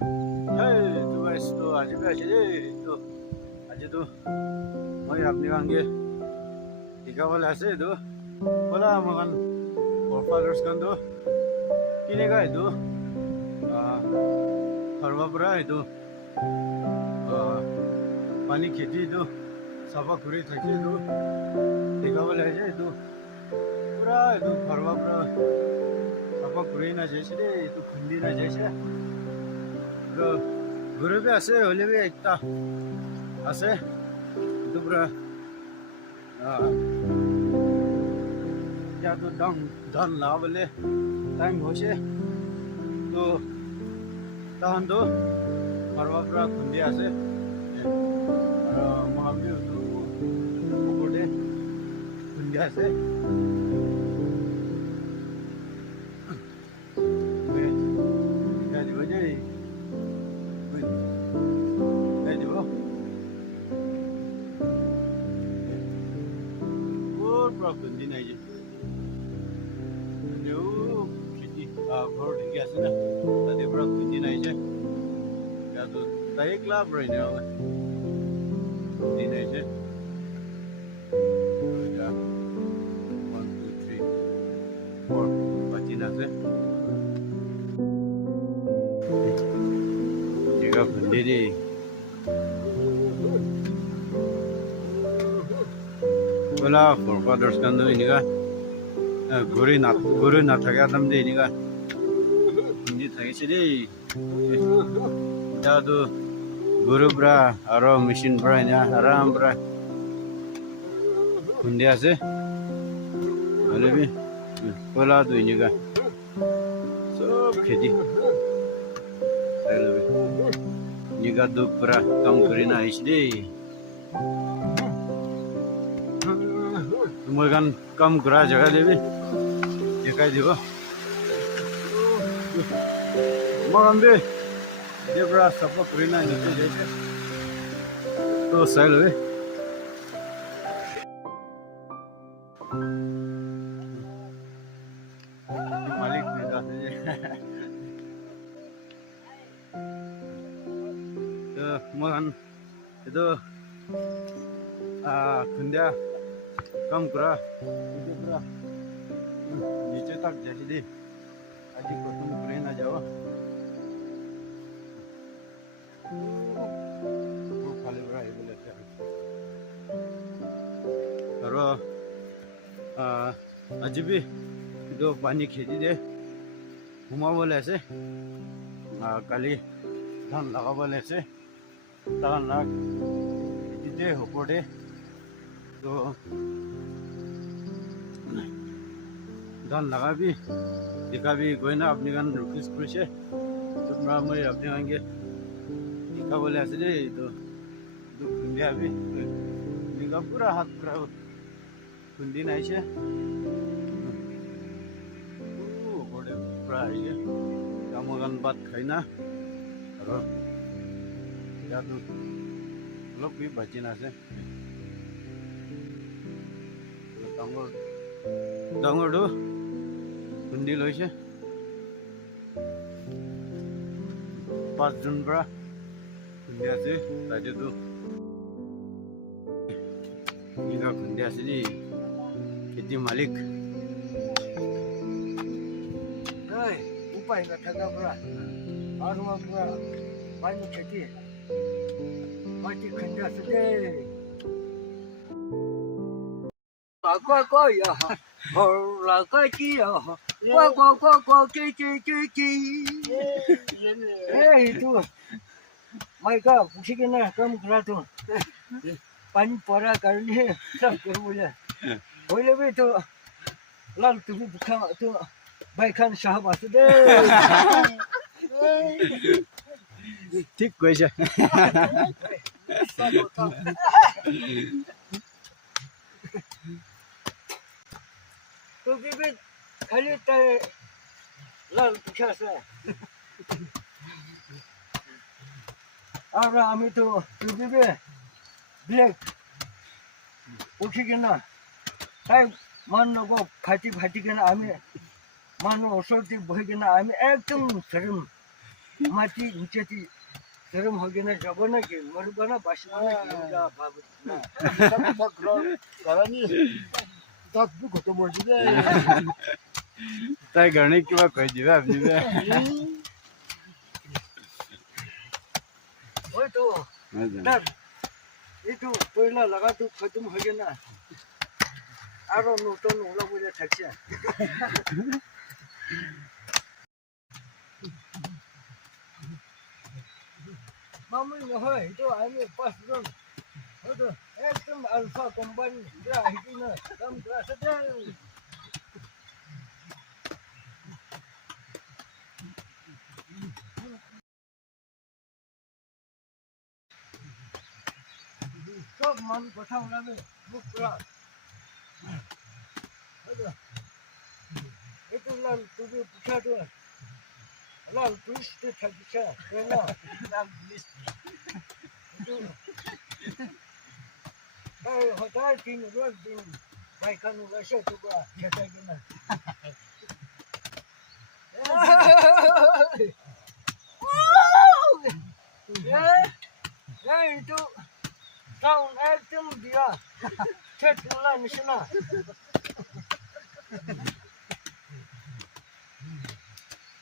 Hey, tu guys, tu aja be aja deh, tu aja tu. Mau अपने गांगे टिका वाला ऐसे tu, वाला मगन forefathers kan tu, kini ka itu, harwa pura itu, pani खेती itu, safa kuri thaki itu, टिका वाला aja itu, pura itu harwa pura, safa kuri na जैसे deh, itu kundi na जैसे, tu guru be ase, oleh be ekta, ase, itu pura. या तो धन ला बोले time होशे तो तहन तो परवा पूरा खुंदिया से और महावीर तो कोडे खुंदिया से क्या दिवो जाई क्या दिवो और पूरा खुंदी नहीं जी nếu खेती घर ढंगी আছে না তাতে পুরা খুঁজি নাই যে या तो ताई क्लब रही ना खुंजी नहीं जे या 1 2 3 4 बचिना से जगह खुंजी दी बोला forwarders kan tu ini kan guru na thaka tam de ni ga ni thai se de da do guru bra aro machine bra nya aram bra kundi ase ale bi bola do ni ga sob khedi ale bi ni ga do bra kam kuri na is de तुम कम करा जगह देवी देखा दिवो मगन बे देवरा सब करीना नीचे जैसे तो सैल वे मालिक ने जाते तो मगन itu kundia कम करा नीचे तक जैसे दे अजी को तुम करे ना जाओ वो खाली बड़ा है बोले और अजी भी दो पानी खेती दे घुमा बोले ऐसे काली धान लगा बोले ऐसे धान लग दे हो पड़े तो धान लगा भी दिखा भी कोई ना अपने गान रुकिस कुछ है तो मैं अपने आएंगे दिखा बोले ऐसे दे तो खुंदिया भी दिखा पूरा हाथ पूरा खुंदी नहीं से बड़े पूरा है कामगान बात खाई ना और या तो लोग भी बचे ना से डांगर दो खुंदी लैसे 5 जून बरा खुंदी আছে তাইতে তো নিগা খুंदी আছে নি खेती मालिक এই উপায় না থাকা বড়া আর মা বড়া পানি खेती মাটি খুंदी আছে দে coi à hồ là coi chi à qua chi ê tu mày có phụ sĩ cái này cơm ra tu bánh bora cái này सब कर बोले बोले भी तो लाल तू भी खा तो भाई खान साहब आते दे ठीक কৈছে तू भी खाली तारे लाल पिछासे आरा आमी तो तू भी ब्लैक उठी के ना ताई मान लोगो फाटी के ना आमी मानो औषधि बही के ना आमी एकदम शर्म माती ऊंचाती शरम हो गया ना जब ना के मरबना बाशिना योगा बाबू ना 다 그런 가라니 다 누구 또 뭐지네. તારે ઘણી કેવા કહી દીધા આપની બે ओए तो ना ये तो पहला लगा तो खत्म हो गया ना आरो नो तो नो ला मुझे ठक्सिया मामू न हो तो आने पास जोन हो तो एकदम अल्फा कंपनी ग्रा हिटी ना कम ग्रा सदे सब मन कथा उलाबे मुख ग्रा हो तो ये तो लाल तुझे पूछा तो लाल पुलिस ते ठगिसा ना लाल police Đây, hồi tới tin rồi tin vài con nó sẽ tụi qua nhà tay cái này. Đây tụ tao ai tìm đi à? Chết tụi lại như nào?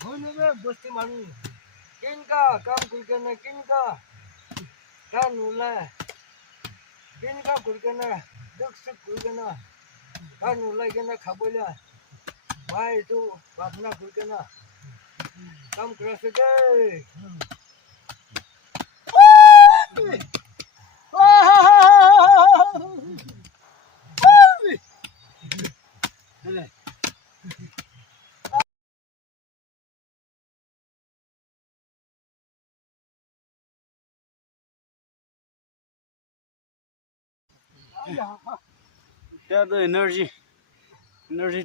Hồi nữa bớt tí mặn, kinh cả cam cùi cái này kinh cả, tao nuôi lại. Kinka kurgana, duksu kurgana, kanu lagana kabola, why do Babna kurgana? Come cross a day. ત્યાં તો energy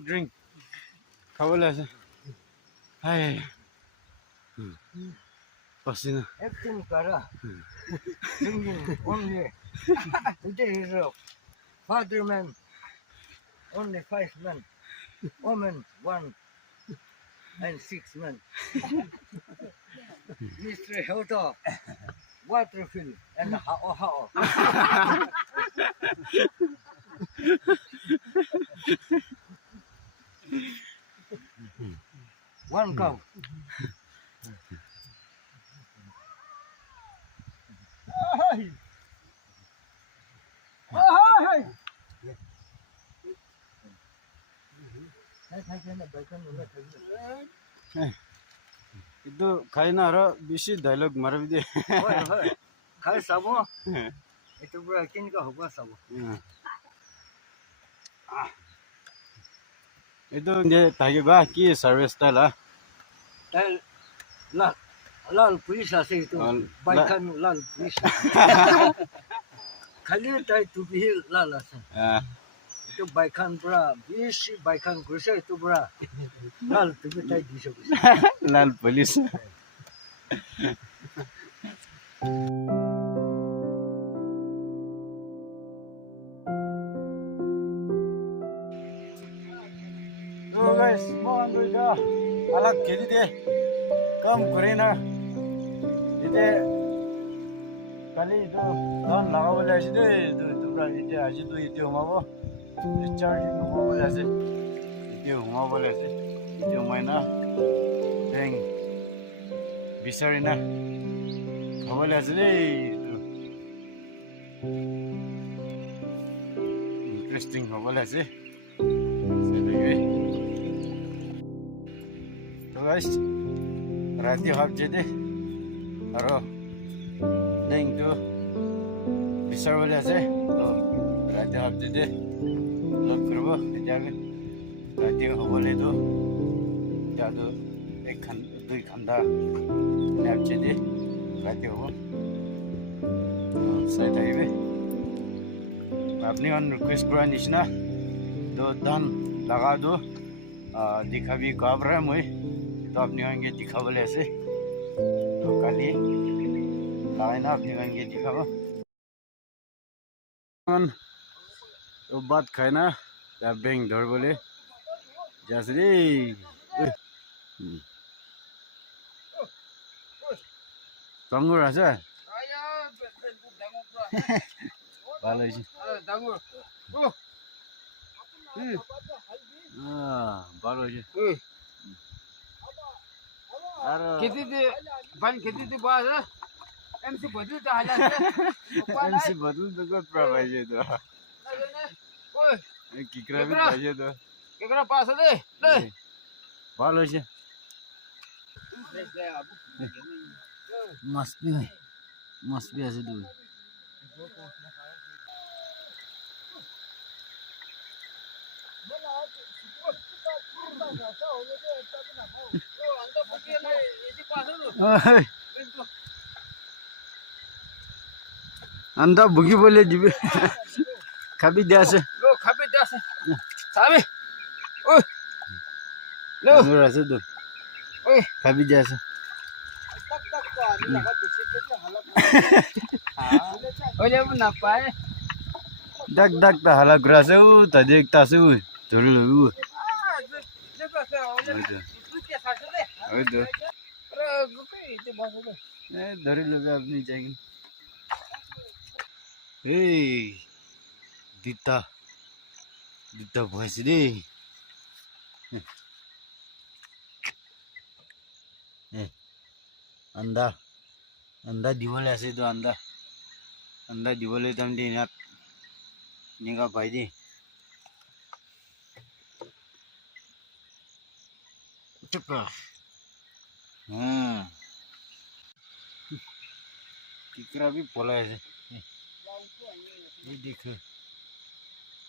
drink ખાવા લાગે હાય પસીના Acting kara, singing only. Today is a father man, only 5 men, woman 1 and 6 men. Mr. Helter, water fill and how. One cow. ಇದು ಖಾಯಿನಾರ ಬಿಸಿ dialogue ಮರವಿದೆ Khai sabo. Itu berakin ke hoba sabo. ಇದು ಇ제 ತಾಗಿ ಬಾ ಕಿ service ತಲ Dahil lal pulis asa itu. Baikan lal pulis. Kali tayo tubihil lal asa. Itu baikan bra, bisi baikan kursa itu bra. Lal tubi tayo bisa. લાલ police तो guys म अंदर अलग खेली दे कम करे ना इते कली तो दान लगा बोले ऐसे दे तो तुमरा इते आज तो इते हुमावो चार्ज हुमावो बोले ऐसे इते हुमावो बोले ऐसे इते हुमाइना Deng, bisa rina. Kamu lihat sini. Interesting, kamu lihat sih. Sedih. So guys, radio hab jadi. Aro, deng tu bisa lihat sih. So radio hab jadi. Log kerja, jangan radio kamu lihat tu. Jadu. दुई खंदा नैपचे दे रहते हो सही time अपने अन request करा निशना दो दान लगा दो दिखा भी काब रहा है मुझे तो अपने आएंगे दिखा बोले ऐसे तो काली लगाए ना अपने आएंगे दिखा वो तो बात खाए ना या बैंक धर बोले जैसे Tanggur আছে Ayo, dangur bro. ভালো হয়েছে Dangur. ভালো হয়েছে আর खेती दे, ban खेती दे बाहर. MC बदल dah halan. MC बदल तो कोई प्रभाव है तो Oi, किकरा भी पाहिजे तो kekara pas deh. Deh. ভালো হয়েছে মাছ বি আছে দুই আন্দা বুকি বলে দিবে খাবি দিয়ে আছে Lo khabis dah. Sabi. Oi. Lo. আঙ্গুর আছে তো Oi. খাবি দিয়ে আছে Oi, dia pun nampak. ডাক ডাক তা হালা করে আছে ও তা দেখতা আছে ও ধরে লবি ও Dia kata, itu dia saja deh. ওই তো Gue itu bahasa deh. ধরে লবি আপনি যাই এই দিতা দিতা ভয়েস রে আন্দা আন্দা দিবলে আছে তো আন্দা আন্দা দিবলে তো আমি দিনাত নিগা পাই দি চুপা किकरा भी पोला है ये देख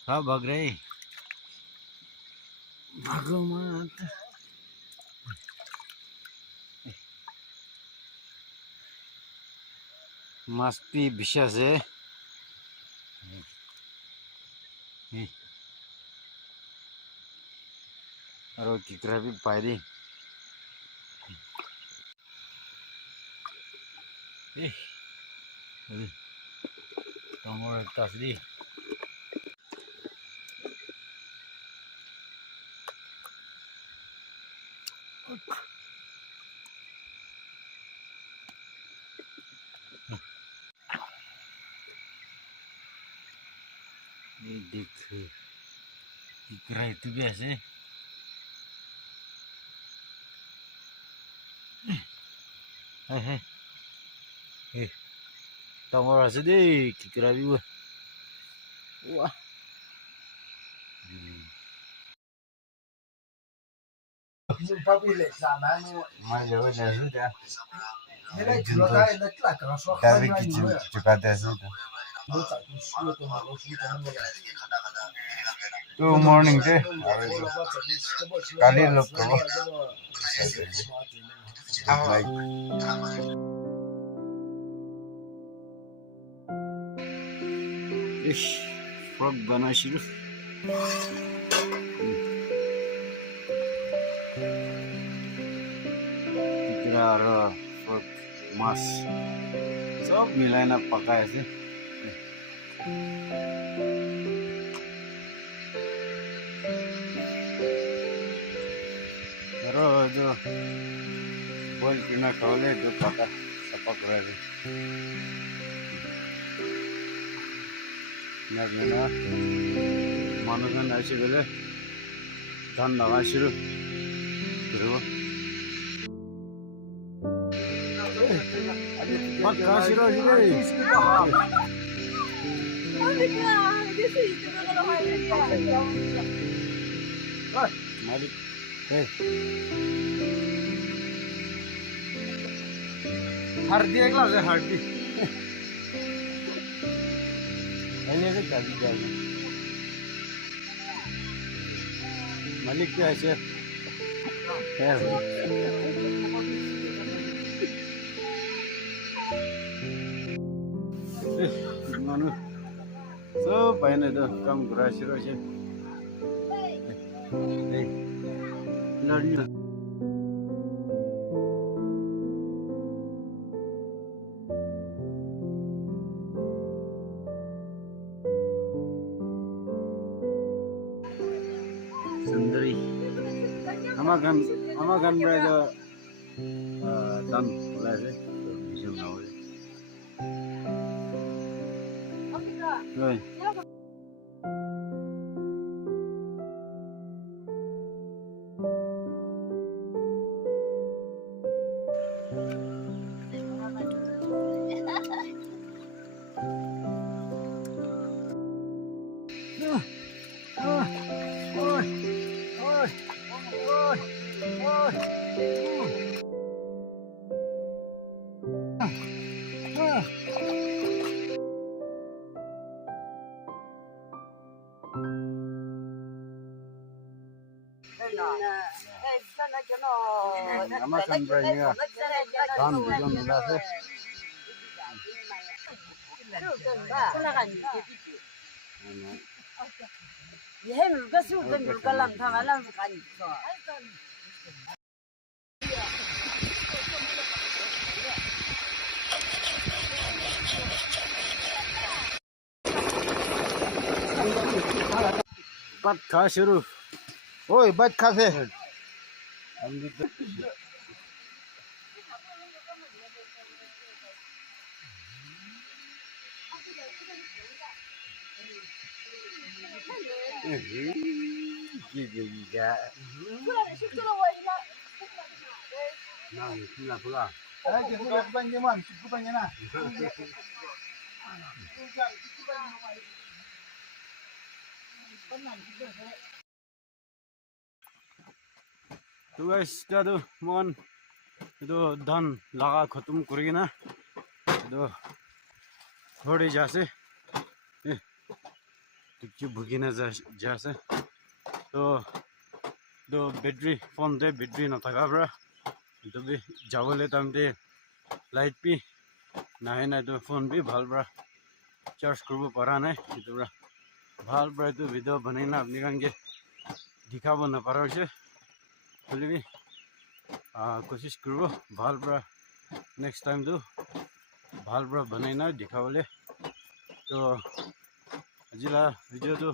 हाँ भाग रहे भागो मत मस्ती विशेष है और वो किकरा भी पायरी Tunggu tas di. Ini dik. Ikra itu biasa. Hei. Tunggu rasa deh, kira juga. Wah. Mai jauh dah sudah. Tapi kita juga dah sudah. Good morning deh. Kali look kau. Ish, frog bana शुरू इकरा frog mas सब मिलाना पका ऐसे करो जो बोल किना खाओले जो पका सपक रहे नागना मानुसन ऐसे गले धान लगा शुरू करो मत कहाँ शुरू हो गई मालिक हरदी एक लाख हरदी मैंने से कर दिया मालिक क्या है मानो सब पहने तो कम ग्रास रोशे लड़िया सुंदरी हमारे घर में तो दान बोला है तो बीच में rồi Nama sampai ni ah, kan belum mula se. Bat khá शुरू. Oi, bat khá se. तो guys itu mohon itu dan laga khatam kurigina itu thodi jase tikki bhugina jase to do battery phone de battery na thaga bra to bi jawale tamte light pi na to phone bi bhal bra charge korbo para nai itu bra bhal bra to video banaina apni kange dikhabo na paro che बोले भी कोशिश करो भाल बड़ा next time तो भाल बड़ा बनाना दिखावले तो अजिला वीडियो तो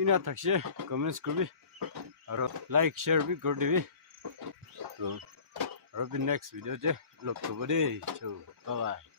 इना तक से कमेंट्स कर भी और लाइक शेयर भी कर दी तो और भी नेक्स्ट वीडियो जे लोग तो बड़े चलो बाय बाय।